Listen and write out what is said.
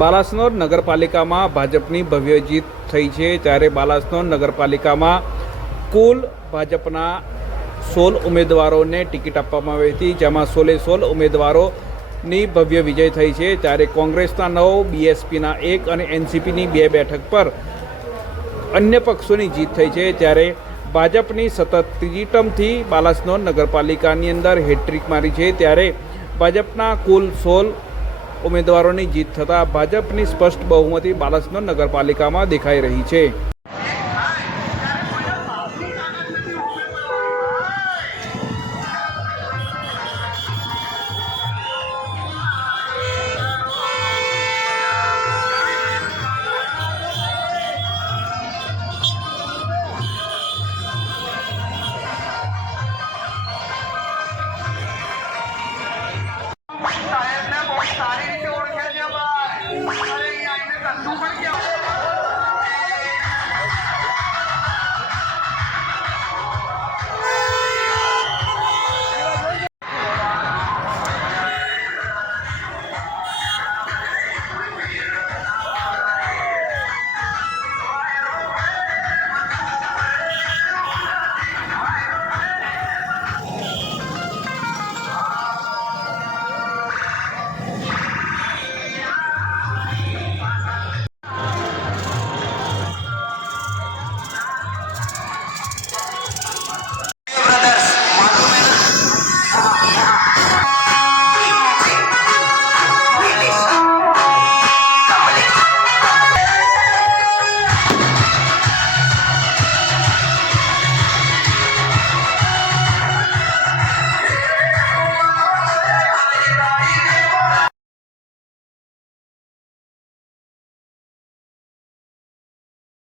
બાલાસનોર નગરપાલિકામાં ભાજપની ભવ્ય જીત થઈ છે। ત્યારે બાલાસનોર નગરપાલિકામાં કુલ ભાજપના 16 ઉમેદવારોને ટિકિટ આપવામાં આવી હતી, જેમાં 16 ઉમેદવારોની ભવ્ય વિજય થઈ છે। ત્યારે કોંગ્રેસના 9, બીએસપીના 1 અને એનસીપીની 2 બેઠક પર અન્ય પક્ષોની જીત થઈ છે। ત્યારે ભાજપની સતત ત્રીજી ટર્મથી બાલાસનોર નગરપાલિકાની અંદર હેટ્રિક મારી છે। ત્યારે ભાજપના કુલ 16 ઉમેદવારોની જીત થતાં ભાજપની સ્પષ્ટ બહુમતી બાલાસનોર નગરપાલિકામાં દેખાઈ રહી છે।